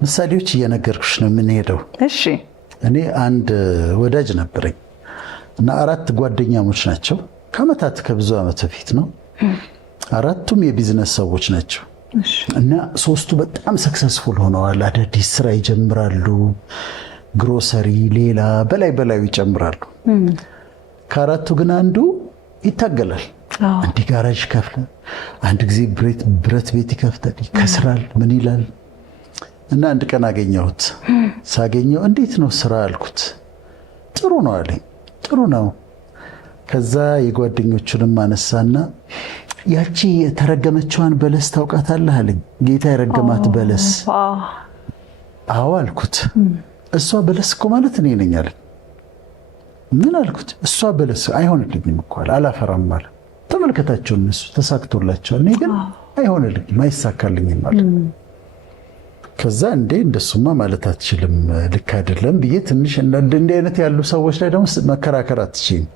ምሳሌዎች እየነገርኩሽ ነው የምንሄደው። እሺ እኔ አንድ ወዳጅ ነበረኝ እና 4 ጓደኛሞች ናቸው። ከብዙ ዓመት በፊት ነው። 4ቱም የቢዝነስ ሰዎች ናቸው እና 3ቱ በጣም ሰክሰስፉል ሆነዋል። አዳዲስ ስራ ይጀምራሉ። ግሮሰሪ፣ ሌላ በላዩ ይጨምራሉ። ከ4ቱ ግን አንዱ ይታገላል። አንድ ጋራጅ ይከፍላል፣ አንድ ጊዜ ብረት ቤት ይከፍታል፣ ይከስራል፣ ምን ይላል እና አንድ ቀን አገኘሁት። ሳገኘው እንዴት ነው ስራ አልኩት። ጥሩ ነው አለኝ። ጥሩ ነው። ከዛ የጓደኞቹንም አነሳና ያቺ የተረገመችዋን በለስ ታውቃታለህ አለኝ። ጌታ የረገማት በለስ። አዎ አልኩት። እሷ በለስ እኮ ማለት እኔ ነኝ አለኝ። ምን አልኩት? እሷ በለስ አይሆንልኝም እኮ አላፈራም አለ። ተመልከታቸው፣ እነሱ ተሳክቶላቸዋል፣ እኔ ግን አይሆንልኝም፣ አይሳካልኝም አለ። ከዛ እንደሱማ ማለት አትችልም፣ ልክ አይደለም ብዬ ትንሽ እንዲህ አይነት ያሉ ሰዎች ላይ ደግሞ መከራከር አትችልም፣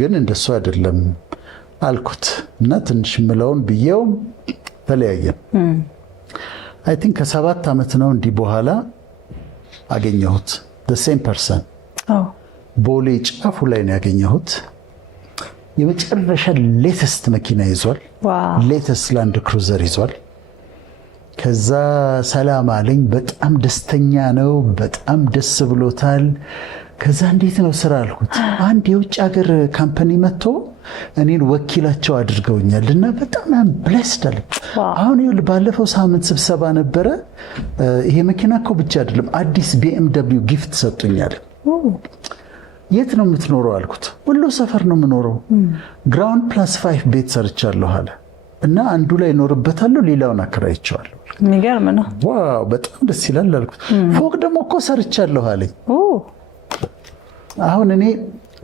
ግን እንደሱ አይደለም አልኩት እና ትንሽ ምለውን ብዬው ተለያየን። አይ ቲንክ ከ7 ዓመት ነው እንዲህ በኋላ አገኘሁት። the same person ቦሌ ጫፉ ላይ ነው ያገኘሁት። የመጨረሻ ሌተስት መኪና ይዟል። ሌተስት ላንድ ክሩዘር ይዟል። ከዛ ሰላም አለኝ። በጣም ደስተኛ ነው። በጣም ደስ ብሎታል። ከዛ እንዴት ነው ስራ አልኩት። አንድ የውጭ ሀገር ካምፓኒ መጥቶ እኔን ወኪላቸው አድርገውኛል እና በጣም ብሌስድ አለ። አሁን ይኸውልህ ባለፈው ሳምንት ስብሰባ ነበረ። ይሄ መኪና እኮ ብቻ አይደለም አዲስ BMW ጊፍት ሰጡኛል። የት ነው የምትኖረው አልኩት። ወሎ ሰፈር ነው የምኖረው። ግራውንድ +5 ቤት ሰርቻለሁ አለ እና አንዱ ላይ እኖርበታለሁ፣ ሌላውን አከራይቼዋለሁ። የሚገርም ነው። ዋው በጣም ደስ ይላል አልኩት። ፎቅ ደግሞ እኮ ሰርቻለሁ አለኝ። አሁን እኔ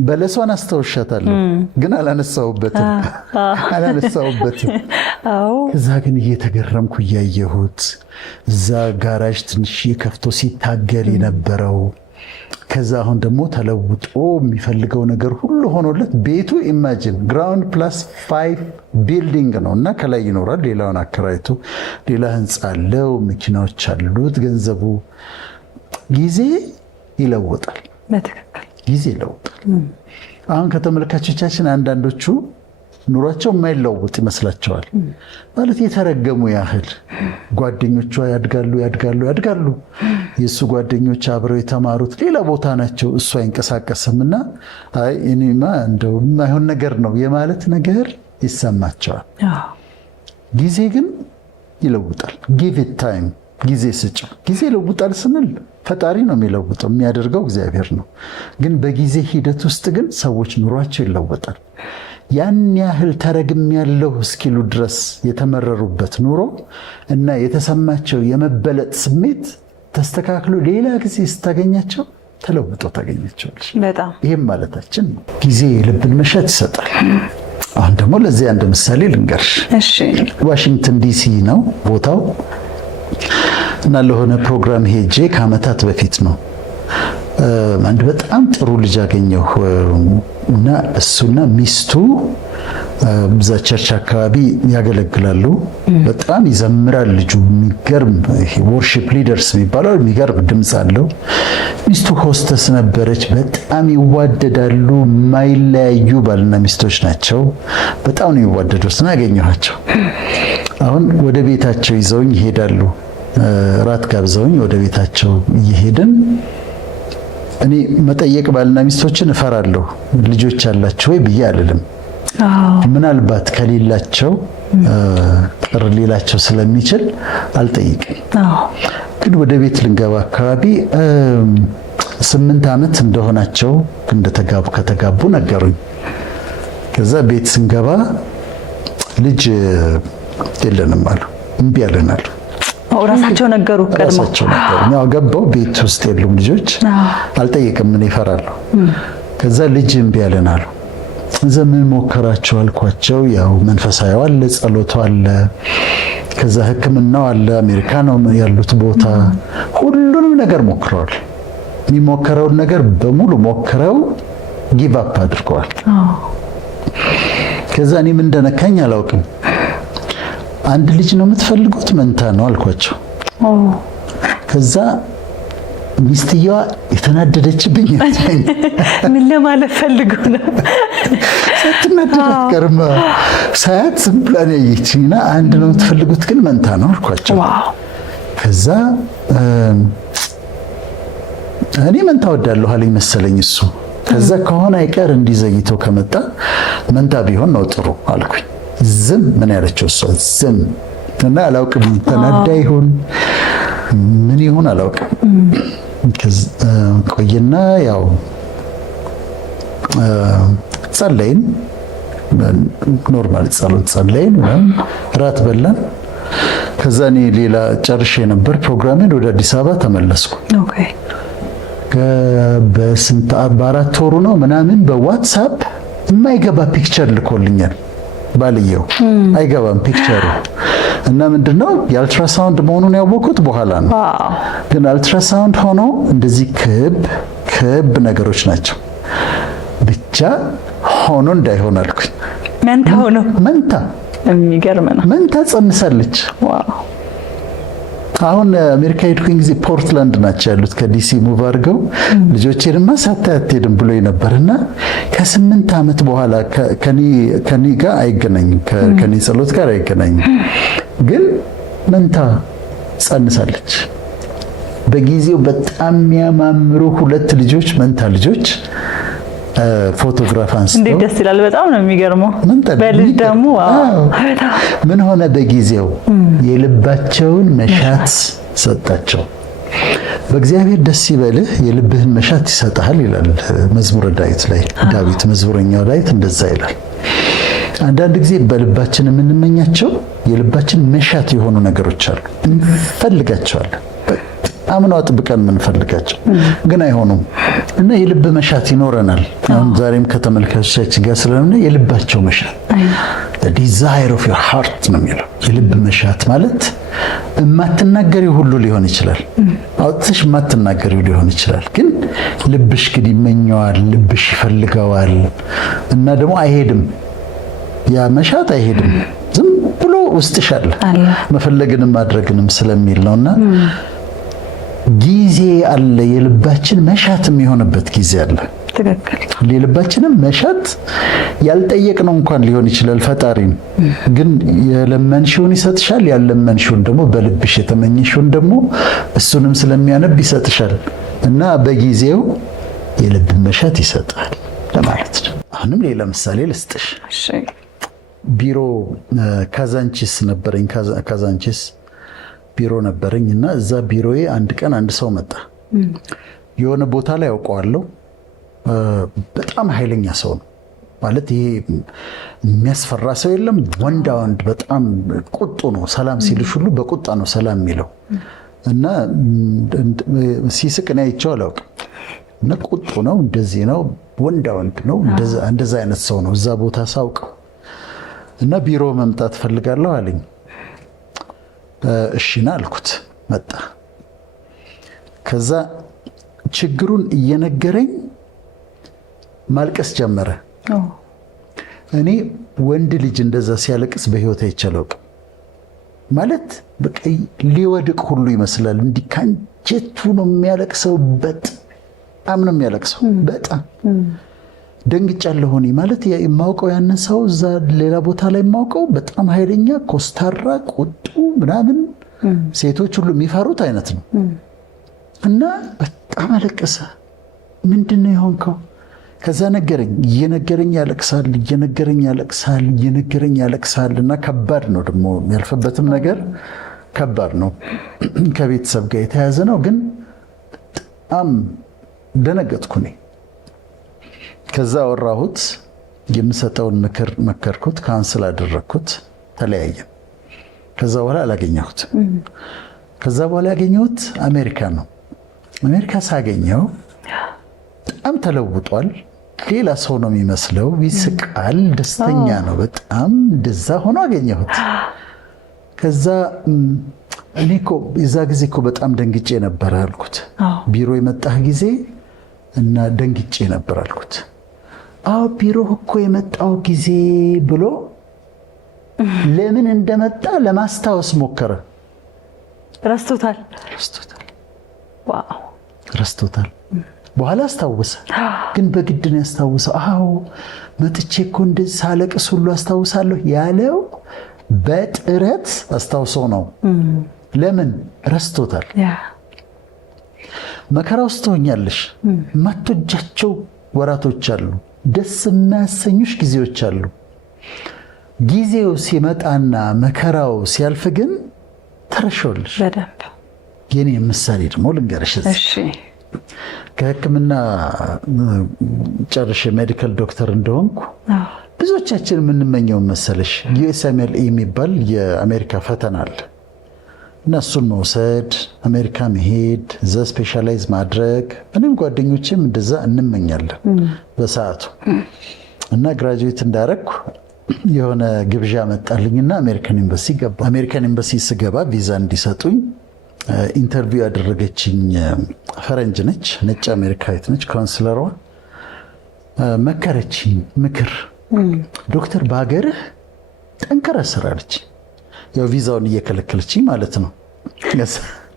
በለሷን አስተውሻታለሁ ግን አላነሳሁበትም። ከዛ ግን እየተገረምኩ እያየሁት እዛ ጋራጅ ትንሽ ከፍቶ ሲታገል የነበረው ከዛ አሁን ደግሞ ተለውጦ የሚፈልገው ነገር ሁሉ ሆኖለት ቤቱ ኢማጂን ግራውንድ +5 ቢልዲንግ ነው እና ከላይ ይኖራል። ሌላውን አከራይቶ ሌላ ህንፃ አለው፣ መኪናዎች አሉት። ገንዘቡ ጊዜ ይለውጣል። ጊዜ ይለውጣል። አሁን ከተመልካቾቻችን አንዳንዶቹ ኑሯቸው የማይለውጥ ይመስላቸዋል። ማለት የተረገሙ ያህል ጓደኞቿ ያድጋሉ። የእሱ ጓደኞች አብረው የተማሩት ሌላ ቦታ ናቸው። እሱ አይንቀሳቀስም እና እኔማ እንደው የማይሆን ነገር ነው የማለት ነገር ይሰማቸዋል። ጊዜ ግን ይለውጣል። ጊቭ ኢት ታይም፣ ጊዜ ስጭው። ጊዜ ይለውጣል ስንል ፈጣሪ ነው የሚለውጠው፣ የሚያደርገው እግዚአብሔር ነው። ግን በጊዜ ሂደት ውስጥ ግን ሰዎች ኑሯቸው ይለወጣል። ያን ያህል ተረግም ያለው እስኪሉ ድረስ የተመረሩበት ኑሮ እና የተሰማቸው የመበለጥ ስሜት ተስተካክሎ ሌላ ጊዜ ስታገኛቸው ተለውጠው ታገኛቸዋለሽ። ይህም ማለታችን ነው። ጊዜ የልብን መሻት ይሰጣል። አሁን ደግሞ ለዚህ አንድ ምሳሌ ልንገርሽ። ዋሽንግተን ዲሲ ነው ቦታው እና ለሆነ ፕሮግራም ሄጄ ከዓመታት በፊት ነው። አንድ በጣም ጥሩ ልጅ አገኘሁ እና እሱና ሚስቱ በዛ ቸርች አካባቢ ያገለግላሉ። በጣም ይዘምራል ልጁ። የሚገርም ወርሺፕ ሊደርስ የሚባለው የሚገርም ድምፅ አለው። ሚስቱ ሆስተስ ነበረች። በጣም ይዋደዳሉ። የማይለያዩ ባልና ሚስቶች ናቸው። በጣም ነው የሚዋደዱት። አገኘኋቸው። አሁን ወደ ቤታቸው ይዘውኝ ይሄዳሉ። ራት ጋብዘውኝ ወደ ቤታቸው እየሄድን እኔ መጠየቅ ባልና ሚስቶችን እፈራለሁ። ልጆች አላቸው ወይ ብዬ አልልም። ምናልባት ከሌላቸው ቅር ሊላቸው ስለሚችል አልጠይቅም። ግን ወደ ቤት ልንገባ አካባቢ 8 ዓመት እንደሆናቸው ከተጋቡ ነገሩኝ። ከዛ ቤት ስንገባ ልጅ የለንም አሉ። እምቢ አለናል። ራሳቸው ነገሩ። ያው ገባው ቤት ውስጥ የሉም ልጆች። አልጠየቅም፣ ምን ይፈራሉ። ከዛ ልጅ እምቢ አለናል። ዘመን ሞከራቸው አልኳቸው። ያው መንፈሳዊ አለ፣ ጸሎቱ አለ፣ ከዛ ሕክምናው አለ። አሜሪካ ነው ያሉት ቦታ። ሁሉንም ነገር ሞክረዋል። የሚሞከረውን ነገር በሙሉ ሞክረው ጊቭ አፕ አድርገዋል። ከዛ እኔም እንደነካኝ አላውቅም። አንድ ልጅ ነው የምትፈልጉት? መንታ ነው አልኳቸው። ከዛ ሚስትየዋ የተናደደችብኝ ምን ለማለት ፈልገው ነው? ስትናደድ አትቀርም። ሳያት ዝም ብላ ነው ያየችኝና አንድ ነው የምትፈልጉት ግን መንታ ነው አልኳቸው። ከዛ እኔ መንታ ወዳለሁ አለኝ መሰለኝ እሱ። ከዛ ከሆነ አይቀር እንዲዘይቶ ከመጣ መንታ ቢሆን ነው ጥሩ አልኩኝ። ዝም ምን ያለችው እሷ ዝም እና አላውቅም ተናዳ ይሁን ምን ይሁን አላውቅም። ቆይና ያው ጸለይን፣ ኖርማል ጸሎት ጸለይን፣ ራት በላን። ከዛ እኔ ሌላ ጨርሼ ነበር ፕሮግራሜን፣ ወደ አዲስ አበባ ተመለስኩ። በ4 ወሩ ነው ምናምን በዋትስአፕ የማይገባ ፒክቸር ልኮልኛል ባልየው። አይገባም ፒክቸሩ እና ምንድነው የአልትራሳውንድ መሆኑን ያወቁት በኋላ ነው። ግን አልትራሳውንድ ሆኖ እንደዚህ ክብ ነገሮች ናቸው። ብቻ ሆኖ እንዳይሆን አልኩኝ። መንታ ሆኖ መንታ የሚገርም ነው። መንታ ጸንሳለች። አሁን አሜሪካ ሄድኩኝ ጊዜ ፖርትላንድ ናቸው ያሉት ከዲሲ ሙቭ አድርገው ልጆቼንማ ሳታይ አትሄድም ብሎኝ ነበርና ከ8 ዓመት በኋላ ከኔ ጋር አይገናኝም፣ ከኔ ጸሎት ጋር አይገናኝም። ግን መንታ ጸንሳለች። በጊዜው በጣም የሚያማምሩ 2 ልጆች መንታ ልጆች ፎቶግራፍ አንስተው እንዴት ደስ ይላል። በጣም ነው የሚገርመው። በልጅ ደግሞ ምን ሆነ በጊዜው የልባቸውን መሻት ሰጣቸው። በእግዚአብሔር ደስ ይበልህ የልብህን መሻት ይሰጣል ይላል መዝሙረ ዳዊት ላይ። ዳዊት መዝሙረኛው ዳዊት እንደዛ ይላል። አንዳንድ ጊዜ በልባችን የምንመኛቸው የልባችን መሻት የሆኑ ነገሮች አሉ፣ እንፈልጋቸዋለን። አምነው አጥብቀን የምንፈልጋቸው ግን አይሆኑም እና የልብ መሻት ይኖረናል። አሁን ዛሬም ከተመልካቾቻችን ጋር ስለሆነ የልባቸው መሻት the desire of your heart ነው የሚለው። የልብ መሻት ማለት የማትናገሪው ሁሉ ሊሆን ይችላል፣ አውጥተሽ የማትናገሪው ሊሆን ይችላል። ግን ልብሽ ግን ይመኘዋል፣ ልብሽ ይፈልገዋል እና ደግሞ አይሄድም። ያ መሻት አይሄድም፣ ዝም ብሎ ውስጥሽ አለ። መፈለግንም ማድረግንም ስለሚል ነውና ጊዜ አለ። የልባችን መሻት የሚሆንበት ጊዜ አለ። ትክክል። የልባችንም መሻት ያልጠየቅነው እንኳን ሊሆን ይችላል። ፈጣሪን ግን የለመንሽውን ይሰጥሻል። ያለመንሽውን ደግሞ በልብሽ የተመኘሽውን ደግሞ እሱንም ስለሚያነብ ይሰጥሻል እና በጊዜው የልብ መሻት ይሰጣል ለማለት ነው። አሁንም ሌላ ምሳሌ ልስጥሽ። ቢሮ ካዛንቺስ ነበረኝ። ካዛንቺስ ቢሮ ነበረኝ እና እዛ ቢሮዬ አንድ ቀን አንድ ሰው መጣ። የሆነ ቦታ ላይ አውቀዋለሁ። በጣም ኃይለኛ ሰው ነው ማለት ይሄ የሚያስፈራ ሰው የለም። ወንዳ ወንድ በጣም ቁጡ ነው። ሰላም ሲልሽ ሁሉ በቁጣ ነው ሰላም የሚለው እና ሲስቅ ነው አይቼው አላውቅም። እና ቁጡ ነው፣ እንደዚህ ነው፣ ወንዳ ወንድ ነው። እንደዛ አይነት ሰው ነው እዛ ቦታ ሳውቀው እና ቢሮ መምጣት ፈልጋለሁ አለኝ። እሺና አልኩት። መጣ። ከዛ ችግሩን እየነገረኝ ማልቀስ ጀመረ። እኔ ወንድ ልጅ እንደዛ ሲያለቅስ በህይወት አይቻለውቅ ማለት በቃ ሊወድቅ ሁሉ ይመስላል። እንዲህ ካንጀቱ ነው የሚያለቅሰው። በጣም ነው የሚያለቅሰው። በጣም ደንግጫለሁ። እኔ ማለት የማውቀው ያንን ሰው እዛ ሌላ ቦታ ላይ የማውቀው በጣም ኃይለኛ ኮስታራ፣ ቁጡ ምናምን ሴቶች ሁሉ የሚፈሩት አይነት ነው እና በጣም አለቀሰ። ምንድነው የሆንከው? ከዛ ነገረኝ። እየነገረኝ ያለቅሳል፣ እየነገረኝ ያለቅሳል፣ እየነገረኝ ያለቅሳል እና ከባድ ነው ደግሞ የሚያልፍበትም ነገር ከባድ ነው። ከቤተሰብ ጋር የተያዘ ነው። ግን በጣም ደነገጥኩ እኔ። ከዛ ወራሁት፣ የምሰጠውን ምክር መከርኩት፣ ካንስል አደረግኩት፣ ተለያየን። ከዛ በኋላ አላገኘሁት። ከዛ በኋላ ያገኘሁት አሜሪካ ነው። አሜሪካ ሳገኘው በጣም ተለውጧል። ሌላ ሰው ነው የሚመስለው። ይስቃል፣ ደስተኛ ነው በጣም። እንደዛ ሆኖ አገኘሁት። ከዛ እኔ እኮ የዛ ጊዜ እኮ በጣም ደንግጬ ነበር አልኩት። ቢሮ የመጣህ ጊዜ እና ደንግጬ ነበር አልኩት። አዎ ቢሮ እኮ የመጣው ጊዜ ብሎ ለምን እንደመጣ ለማስታወስ ሞከረ። ረስቶታል። ዋው ረስቶታል። በኋላ አስታወሰ፣ ግን በግድ ነው ያስታወሰው። አዎ መጥቼ እኮ እንደዚህ ሳለቅስ ሁሉ አስታውሳለሁ ያለው በጥረት አስታውሰው ነው። ለምን ረስቶታል? መከራ ውስጥ ትሆኛለሽ። ማትወጃቸው ወራቶች አሉ፣ ደስ የማያሰኙሽ ጊዜዎች አሉ። ጊዜው ሲመጣና መከራው ሲያልፍ ግን ተረሾልሽ። በደንብ የኔ ምሳሌ ደግሞ ልንገርሽ። እሺ ከሕክምና ጨርሼ ሜዲካል ዶክተር እንደሆንኩ ብዙዎቻችን የምንመኘው መሰለሽ ዩኤስኤምኤል የሚባል የአሜሪካ ፈተና አለ እና እሱን መውሰድ፣ አሜሪካ መሄድ፣ እዛ ስፔሻላይዝ ማድረግ። እኔም ጓደኞቼም እንደዛ እንመኛለን በሰዓቱ። እና ግራጁዌት እንዳረግኩ የሆነ ግብዣ መጣልኝና አሜሪካን ኤምባሲ ገባ። አሜሪካን ኤምባሲ ስገባ ቪዛ እንዲሰጡኝ ኢንተርቪው ያደረገችኝ ፈረንጅ ነች፣ ነጭ አሜሪካዊት ነች። ካውንስለሯ መከረችኝ ምክር። ዶክተር በሀገርህ ጠንክረህ ስራ አለች። ያው ቪዛውን እየከለከለችኝ ማለት ነው።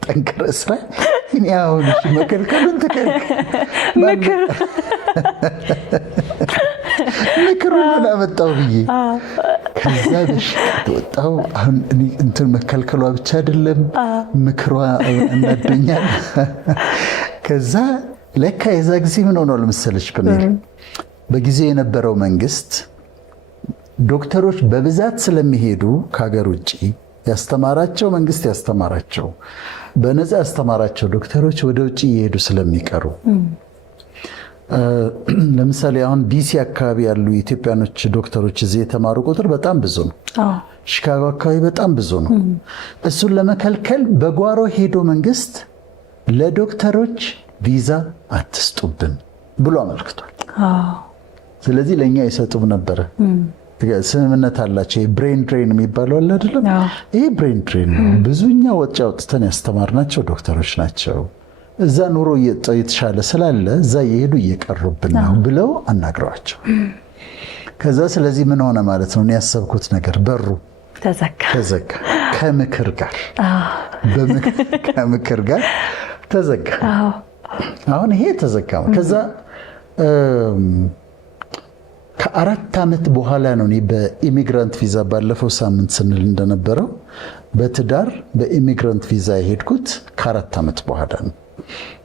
ጠንክረህ ስራ። እኔ አሁን መከልከሉን ምክሩን ምን አመጣው ብዬ ከዛ በሽታ ወጣሁ። አሁን እንትን መከልከሏ ብቻ አይደለም ምክሯ እናደኛል። ከዛ ለካ የዛ ጊዜ ምን ሆኗል መሰለሽ ፕሚር፣ በጊዜ የነበረው መንግስት ዶክተሮች በብዛት ስለሚሄዱ ከሀገር ውጭ ያስተማራቸው መንግስት ያስተማራቸው በነፃ ያስተማራቸው ዶክተሮች ወደ ውጭ እየሄዱ ስለሚቀሩ፣ ለምሳሌ አሁን ዲሲ አካባቢ ያሉ ኢትዮጵያኖች ዶክተሮች እዚህ የተማሩ ቁጥር በጣም ብዙ ነው። ሺካጎ አካባቢ በጣም ብዙ ነው። እሱን ለመከልከል በጓሮ ሄዶ መንግስት ለዶክተሮች ቪዛ አትስጡብን ብሎ አመልክቷል። ስለዚህ ለእኛ ይሰጡም ነበረ። ስምምነት አላቸው። ብሬን ድሬን የሚባለው አለ አይደለም? ይሄ ብሬን ድሬን ነው። ብዙኛ ወጪ አውጥተን ያስተማርናቸው ዶክተሮች ናቸው። እዛ ኑሮ የተሻለ ስላለ እዛ እየሄዱ እየቀሩብን ነው ብለው አናግረዋቸው። ከዛ ስለዚህ ምን ሆነ ማለት ነው? ያሰብኩት ነገር በሩ ተዘጋ። ከምክር ጋር ተዘጋ። አሁን ይሄ ተዘጋ። ከዛ ከ4 ዓመት በኋላ ነው እኔ በኢሚግራንት ቪዛ ባለፈው ሳምንት ስንል እንደነበረው በትዳር በኢሚግራንት ቪዛ የሄድኩት ከ4 ዓመት በኋላ ነው።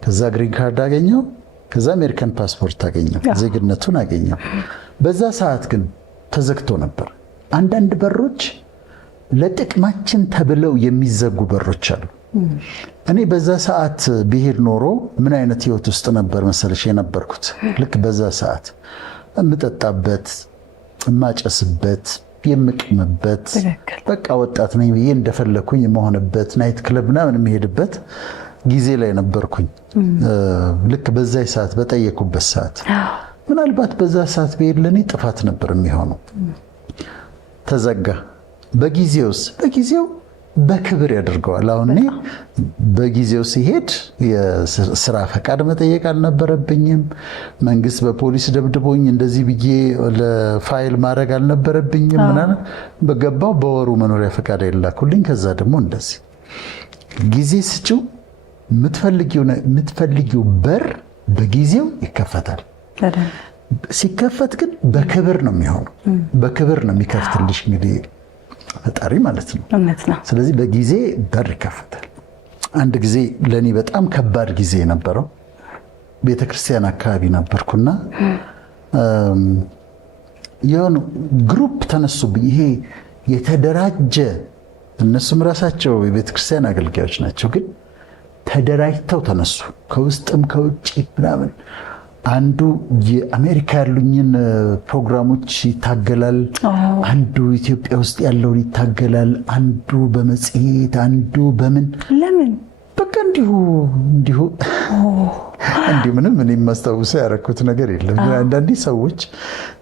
ከዛ ግሪን ካርድ አገኘው። ከዛ አሜሪካን ፓስፖርት አገኘው፣ ዜግነቱን አገኘው። በዛ ሰዓት ግን ተዘግቶ ነበር። አንዳንድ በሮች ለጥቅማችን ተብለው የሚዘጉ በሮች አሉ። እኔ በዛ ሰዓት ብሄድ ኖሮ ምን አይነት ህይወት ውስጥ ነበር መሰለሽ የነበርኩት? ልክ በዛ ሰዓት የምጠጣበት፣ የማጨስበት፣ የምቅምበት፣ በቃ ወጣት ነኝ ብዬ እንደፈለኩኝ የመሆንበት ናይት ክለብ ምናምን የሚሄድበት ጊዜ ላይ ነበርኩኝ። ልክ በዛ ሰዓት በጠየቁበት ሰዓት ምናልባት በዛ ሰዓት ብሄድ ለእኔ ጥፋት ነበር የሚሆነው። ተዘጋ። በጊዜው በክብር ያደርገዋል። አሁን እኔ በጊዜው ሲሄድ የስራ ፈቃድ መጠየቅ አልነበረብኝም። መንግስት በፖሊስ ደብድቦኝ እንደዚህ ብዬ ለፋይል ማድረግ አልነበረብኝም። ምናምን በገባው በወሩ መኖሪያ ፈቃድ የላኩልኝ። ከዛ ደግሞ እንደዚህ ጊዜ ስጪው፣ የምትፈልጊው በር በጊዜው ይከፈታል። ሲከፈት ግን በክብር ነው የሚሆነው። በክብር ነው የሚከፍትልሽ እንግዲህ ፈጣሪ ማለት ነው። ስለዚህ በጊዜ በር ይከፈታል። አንድ ጊዜ ለእኔ በጣም ከባድ ጊዜ የነበረው ቤተክርስቲያን አካባቢ ነበርኩና የሆኑ ግሩፕ ተነሱብኝ። ይሄ የተደራጀ እነሱም ራሳቸው የቤተክርስቲያን አገልጋዮች ናቸው፣ ግን ተደራጅተው ተነሱ ከውስጥም ከውጭ ምናምን። አንዱ የአሜሪካ ያሉኝን ፕሮግራሞች ይታገላል፣ አንዱ ኢትዮጵያ ውስጥ ያለውን ይታገላል፣ አንዱ በመጽሔት አንዱ በምን ለምን በቃ እንዲሁ ምንም እኔ የማስታውሰው ያደረኩት ነገር የለም። ግን አንዳንዴ ሰዎች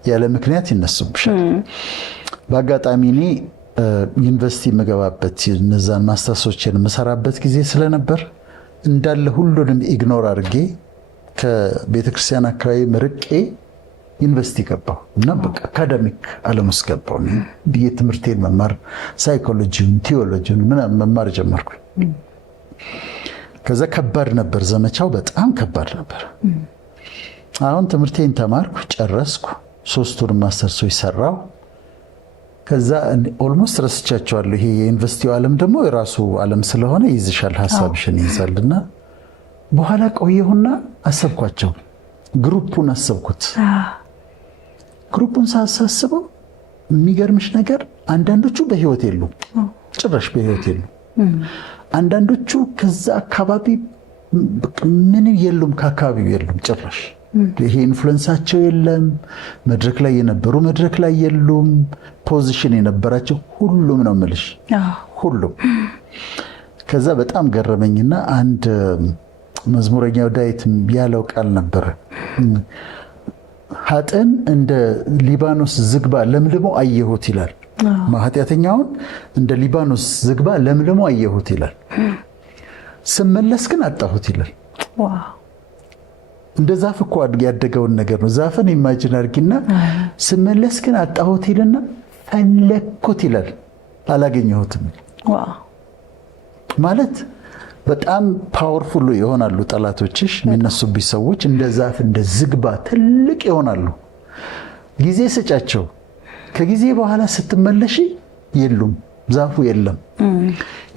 ያለ ምክንያት ይነሱብሻል። በአጋጣሚ እኔ ዩኒቨርሲቲ የምገባበት እነዛን ማስተርሶችን የምሰራበት ጊዜ ስለነበር እንዳለ ሁሉንም ኢግኖር አድርጌ ከቤተክርስቲያን አካባቢ መርቄ ዩኒቨርሲቲ ገባሁ እና በቃ አካዳሚክ ዓለም ውስጥ ገባሁ። ብዬ ትምህርቴን መማር ሳይኮሎጂውን፣ ቲዮሎጂውን ምናምን መማር ጀመርኩኝ። ከዛ ከባድ ነበር ዘመቻው፣ በጣም ከባድ ነበር። አሁን ትምህርቴን ተማርኩ፣ ጨረስኩ። 3 ማስተርሶች ሰራው። ከዛ ኦልሞስት ረስቻቸዋለሁ። ይሄ የዩኒቨርሲቲው ዓለም ደግሞ የራሱ ዓለም ስለሆነ ይዝሻል፣ ሐሳብሽን ይይዛልና በኋላ ቆየሁና አሰብኳቸው። ግሩፑን አሰብኩት። ግሩፑን ሳስበው የሚገርምሽ ነገር አንዳንዶቹ በህይወት የሉም፣ ጭራሽ በህይወት የሉም። አንዳንዶቹ ከዛ አካባቢ ምንም የሉም፣ ከአካባቢው የሉም ጭራሽ። ይሄ ኢንፍሉዌንሳቸው የለም። መድረክ ላይ የነበሩ መድረክ ላይ የሉም። ፖዚሽን የነበራቸው ሁሉም ነው የምልሽ፣ ሁሉም። ከዛ በጣም ገረመኝና አንድ መዝሙረኛው ዳዊት ያለው ቃል ነበረ። ኃጥእን እንደ ሊባኖስ ዝግባ ለምልሞ አየሁት ይላል። ኃጢአተኛውን እንደ ሊባኖስ ዝግባ ለምልሞ አየሁት ይላል። ስመለስ ግን አጣሁት ይላል። እንደ ዛፍ እኮ ያደገውን ነገር ነው። ዛፍን ኢማጂን አድርጊና ስመለስ ግን አጣሁት ይልና ፈለግኩት ይላል፣ አላገኘሁትም ማለት በጣም ፓወርፉል ይሆናሉ ጠላቶችሽ። የሚነሱብሽ ሰዎች እንደ ዛፍ እንደ ዝግባ ትልቅ ይሆናሉ። ጊዜ ስጫቸው። ከጊዜ በኋላ ስትመለሺ የሉም፣ ዛፉ የለም።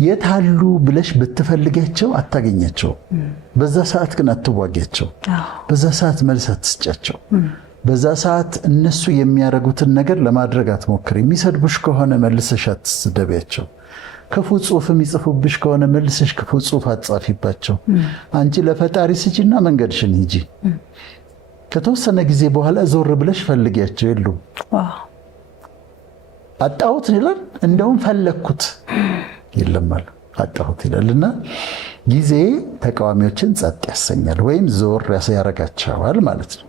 የት አሉ ብለሽ ብትፈልጊያቸው አታገኛቸው። በዛ ሰዓት ግን አትዋጊያቸው። በዛ ሰዓት መልስ አትስጫቸው። በዛ ሰዓት እነሱ የሚያደርጉትን ነገር ለማድረግ አትሞክሪ። የሚሰድቡሽ ከሆነ መልሰሽ አትስደቢያቸው። ክፉ ጽሑፍ የሚጽፉብሽ ከሆነ መልሰሽ ክፉ ጽሑፍ አትጻፊባቸው። አንቺ ለፈጣሪ ስጪና መንገድሽን ሂጂ። ከተወሰነ ጊዜ በኋላ ዞር ብለሽ ፈልጊያቸው፣ የሉም። አጣሁት ይላል፣ እንደውም ፈለግኩት የለም አለ፣ አጣሁት ይላልና ጊዜ ተቃዋሚዎችን ጸጥ ያሰኛል ወይም ዞር ያረጋቸዋል ማለት ነው።